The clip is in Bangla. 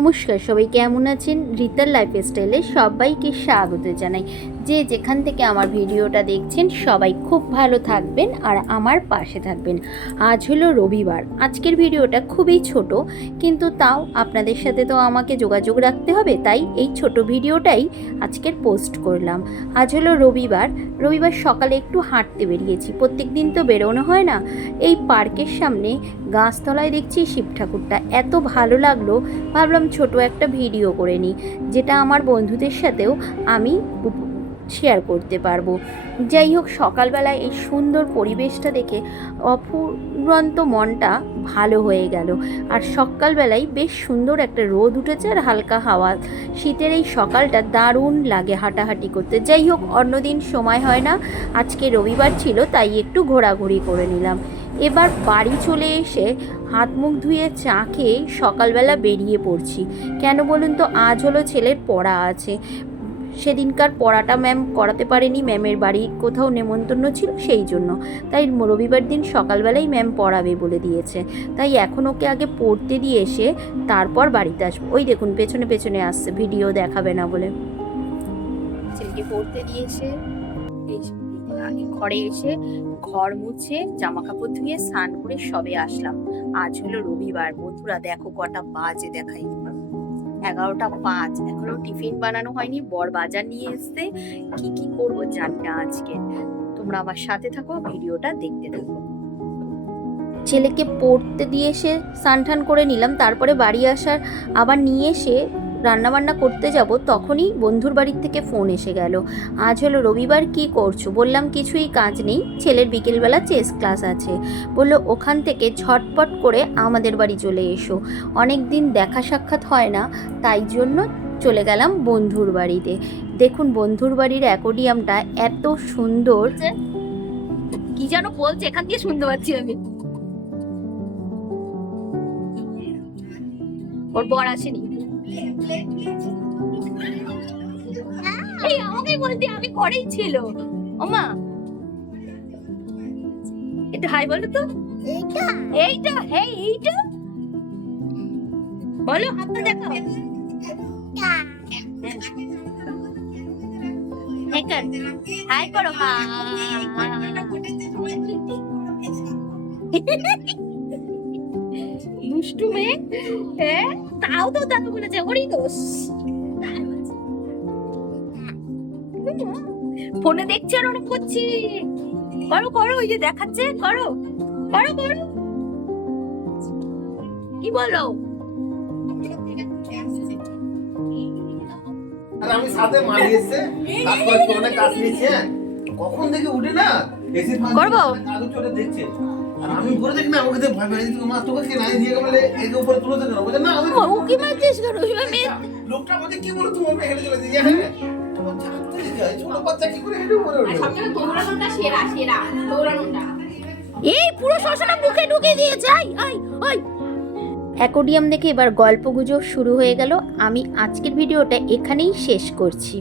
নমস্কার সবাই কেমন আছেন? রিতার লাইফস্টাইলে সবাইকে স্বাগত জানাই। যে যেখান থেকে আমার ভিডিওটা দেখছেন, সবাই খুব ভালো থাকবেন আর আমার পাশে থাকবেন। আজ হলো রবিবার। আজকের ভিডিওটা খুবই ছোট, কিন্তু তাও আপনাদের সাথে তো আমাকে যোগাযোগ রাখতে হবে, তাই এই ছোট ভিডিওটাই আজকের পোস্ট করলাম। আজ হলো রবিবার। রবিবার সকালে একটু হাঁটতে বেরিয়েছি। প্রত্যেক দিন তো বেরোনো হয় না। এই পার্কের সামনে গাছতলায় দেখছি শিব ঠাকুরটা এত ভালো লাগল। ভাবলাম ছোট একটা ভিডিও করে নিই, যেটা আমার বন্ধুদের সাথেও আমি শেয়ার করতে পারব। যাই হোক সকালবেলায় এই সুন্দর পরিবেশটা দেখে অফুরন্ত মনটা ভালো হয়ে গেল। আর সকালবেলায় বেশ সুন্দর একটা রোদ উঠেছে আর হালকা হাওয়া। শীতের এই সকালটা দারুণ লাগে হাঁটাহাঁটি করতে। যাই হোক অন্যদিন সময় হয় না। আজকে রবিবার ছিল, তাই একটু ঘোরাঘুরি করে নিলাম। এবার বাড়ি চলে এসে হাত মুখ ধুয়ে চা খেয়ে সকালবেলা বেরিয়ে পড়ছি। কেন বলুন তো, আজ হলো ছেলের পড়া আছে। সেদিনকার পড়াটা ম্যাম করাতে পারেনি, ম্যামের বাড়ি কোথাও নেমন্তন্ন ছিল সেই জন্য। তাই রবিবার দিন সকালবেলাই ম্যাম পড়াবে বলে দিয়েছে। তাই এখন ওকে আগে পড়তে দিয়ে এসে তারপর বাড়িতে আসব। ওই দেখুন, পেছনে পেছনে আসছে, ভিডিও দেখাবে না বলে। ছেলেকে পড়তে দিয়ে এসে ঘরে এসে ঘর মুছে জামা কাপড় ধুয়ে স্নান করে সবে আসলাম। আজ হলো রবিবার, বন্ধুরা দেখো কটা বাজে দেখাই। এগারোটা পাঁচ। এখনও টিফিন বানানো হয়নি, বর বাজার নিয়ে এসছে। কি কি করব জানি না আজকে। তোমরা আমার সাথে থাকো, ভিডিওটা দেখতে থাকো। ছেলেকে পড়তে দিয়ে এসে স্নান করে নিলাম, তারপরে বাড়ি আসার, আবার নিয়ে এসে রান্নাবান্না করতে যাব, তখনই বন্ধুর বাড়ির থেকে ফোন এসে গেল। আজ হলো রবিবার, কি করছ? বললাম, কিছুই কাজ নেই, ছেলের বিকেলবেলা চেস ক্লাস আছে। বলল, ওখান থেকে ঝটপট করে আমাদের বাড়ি চলে এসো। অনেক দিন দেখা সাক্ষাৎ হয় না, তাই জন্য চলে গেলাম বন্ধুর বাড়িতে। দেখুন, বন্ধুর বাড়ির অ্যাকোডিয়ামটা এত সুন্দর। কি যেন বলছে, এখান দিয়ে শুনতে পাচ্ছি আমি। ওর বর আসেনি। এই আমাকে বলতে আমি করেই ছিল। ওমা। একটু হাই বলো তো। এইটা। এইটা হে এইটা। বলো হাতটা দেখাও। হাই কর? হাই করো দুষ্টু মেয়ে হ্যাঁ? তাও তো দাদু বলেছে ওরই দোষ। ফোনে দেখছি আর ওরকম করছি। করো করো ওই যে দেখাচ্ছে করো। করো করো। কি বলো? আর আমি সাথে মারি এসছে তারপরে অনেক কাজ হ্যাঁ। কখন থেকে উঠে না? এসি করব? কাজু চলে দেখছে। আর আমি বলে দেখি না আমাকে দিয়ে ভয় ভয় দিতে মা তোকে কে নাই দিয়ে গেলে এর উপরে তুলে দেবে না বলে না আমি ও কি মারছিস কেন? ওইভাবে মেয়ে লোকটা আমাকে কি বলে তুমি আমি হেঁটে চলে দিই হ্যাঁ তোমার জানতে যায় ছোট বাচ্চা কি করে হেঁটে উপরে উঠবে? দৌড়ানোটা সেরা সেরা দৌড়ানোটা। এই পুরো শ্মশানে মুখে ঢুকে দিয়েছে আই আই আই অ্যাকোডিয়াম দেখে এবার গল্প গুজব শুরু হয়ে গেল। আমি আজকের ভিডিওটা এখানেই শেষ করছি।